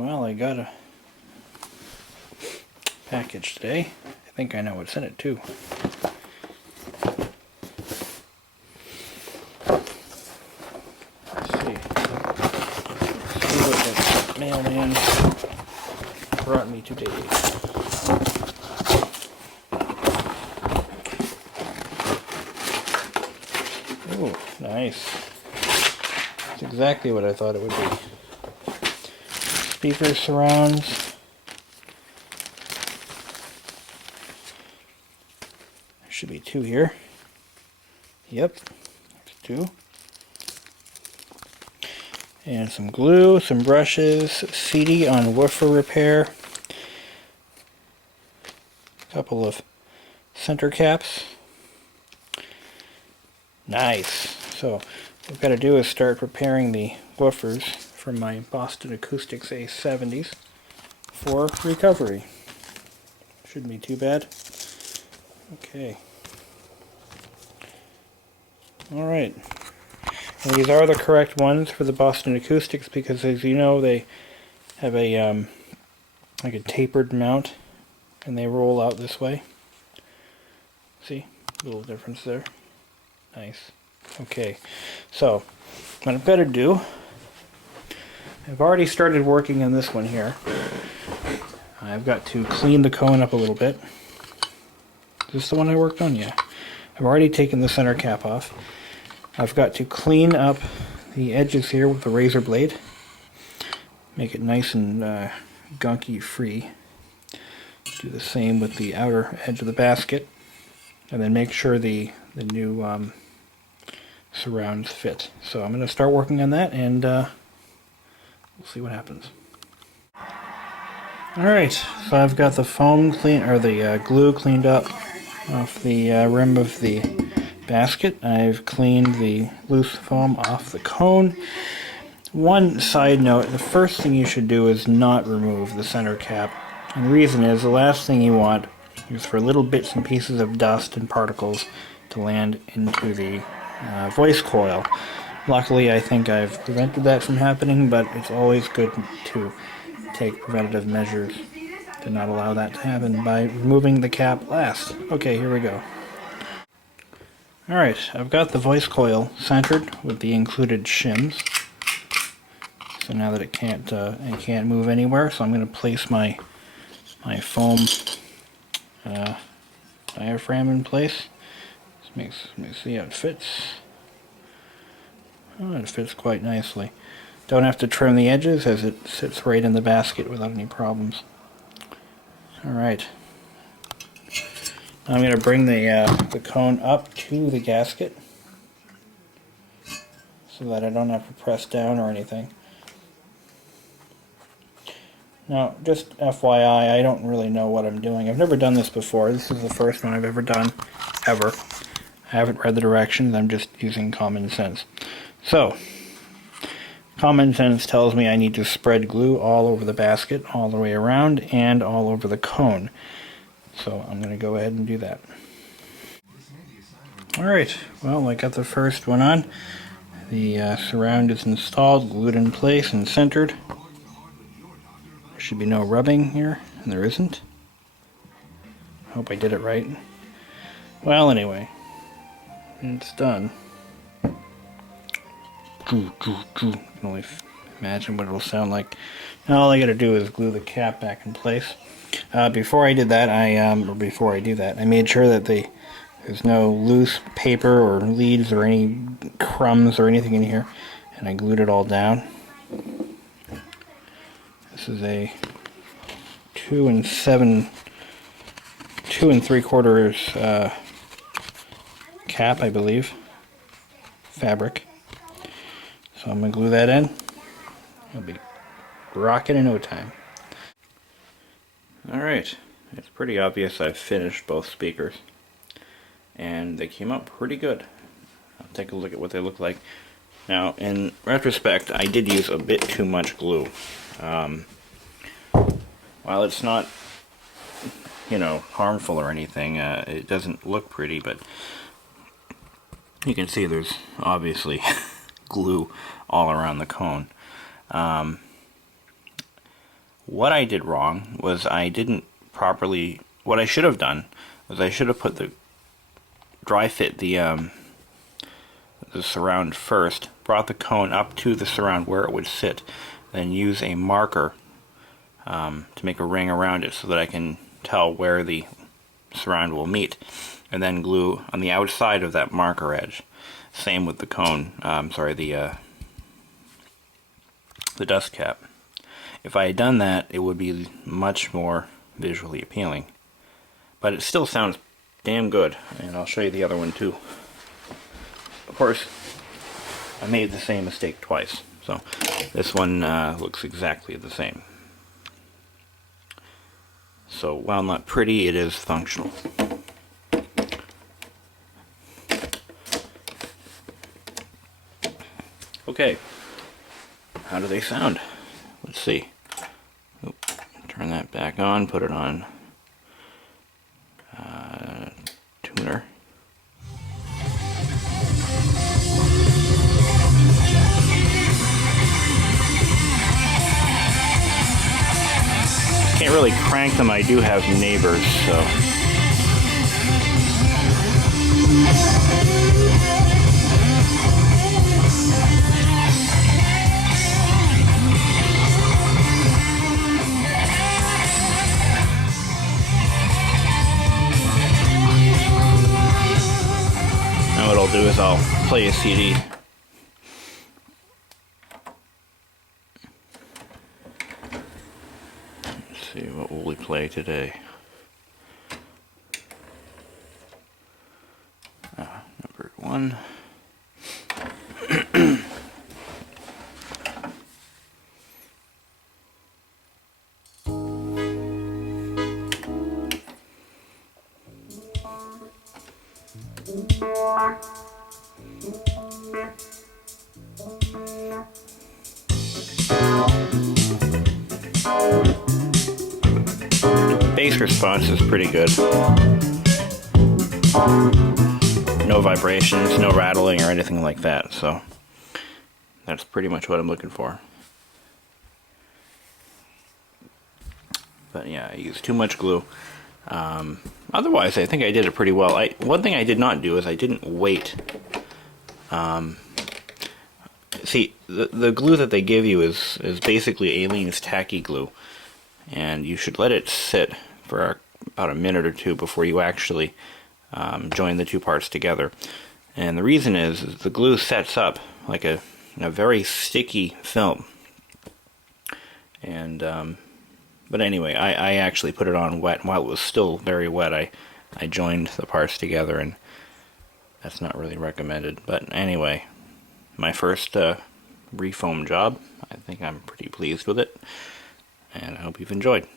Well, I got a package today. I think I know what's in it too. Let's see. Let's see what the mailman brought me today. Oh, nice. That's exactly what I thought it would be. Speaker surrounds. There should be two here. Yep, there's two. And some glue, some brushes, CD on woofer repair. A couple of center caps. Nice. So what we've got to do is start preparing the woofers from my Boston Acoustics A70s for recovery. Shouldn't be too bad. Okay. Alright. These are the correct ones for the Boston Acoustics because, as you know, they have a like a tapered mount and they roll out this way. See? A little difference there. Nice. Okay. So, what I've got to do, I've already started working on this one here. I've got to clean the cone up a little bit. Is this the one I worked on? Yeah. I've already taken the center cap off. I've got to clean up the edges here with the razor blade. Make it nice and gunky free. Do the same with the outer edge of the basket. And then make sure the new surrounds fit. So I'm going to start working on that and we'll see what happens. Alright, so I've got the foam clean, or the glue cleaned up off the rim of the basket. I've cleaned the loose foam off the cone. One side note, the first thing you should do is not remove the center cap. And the reason is, the last thing you want is for little bits and pieces of dust and particles to land into the voice coil. Luckily, I think I've prevented that from happening, but it's always good to take preventative measures to not allow that to happen by removing the cap last. Okay, here we go. Alright, I've got the voice coil centered with the included shims. So now that it can't move anywhere, so I'm going to place my foam diaphragm in place. Let me see how it fits. Oh, it fits quite nicely. Don't have to trim the edges as it sits right in the basket without any problems. Alright. I'm going to bring the cone up to the gasket so that I don't have to press down or anything. Now, just FYI, I don't really know what I'm doing. I've never done this before. This is the first one I've ever done, ever. I haven't read the directions, I'm just using common sense. So, common sense tells me I need to spread glue all over the basket, all the way around, and all over the cone. So I'm going to go ahead and do that. Alright, well, I got the first one on. The surround is installed, glued in place, and centered. There should be no rubbing here, and there isn't. I hope I did it right. Well, anyway, it's done. You can only imagine what it'll sound like. Now all I gotta do is glue the cap back in place. Before I do that, I made sure that there's no loose paper or leads or any crumbs or anything in here, and I glued it all down. This is a 2 3/4 cap, I believe, fabric. So I'm going to glue that in. It'll be rocking in no time. Alright, it's pretty obvious I've finished both speakers. And they came out pretty good. I'll take a look at what they look like. Now, in retrospect, I did use a bit too much glue. While it's not, harmful or anything, it doesn't look pretty, but you can see there's obviously glue all around the cone. What I did wrong was I didn't properly, what I should have done was I should have put the dry fit the surround first, brought the cone up to the surround where it would sit, then use a marker to make a ring around it so that I can tell where the surround will meet, and then glue on the outside of that marker edge. Same with the cone, the dust cap. If I had done that, it would be much more visually appealing. But it still sounds damn good, and I'll show you the other one too. Of course, I made the same mistake twice, so this one looks exactly the same. So while not pretty, it is functional. Okay, how do they sound? Let's see. Oop, turn that back on, put it on tuner. Can't really crank them, I do have neighbors, so. Now what I'll do is I'll play a CD. See, what will we play today? Number 1. Bass response is pretty good. No vibrations, no rattling or anything like that, so that's pretty much what I'm looking for. But yeah, I used too much glue. Otherwise, I think I did it pretty well. One thing I did not do is I didn't wait. See, the glue that they give you is basically Aleene's tacky glue, and you should let it sit for about a minute or two before you actually join the two parts together. And the reason is the glue sets up like a very sticky film. And but anyway, I actually put it on wet, and while it was still very wet, I joined the parts together, and that's not really recommended. But anyway, my first refoam job, I think I'm pretty pleased with it, and I hope you've enjoyed.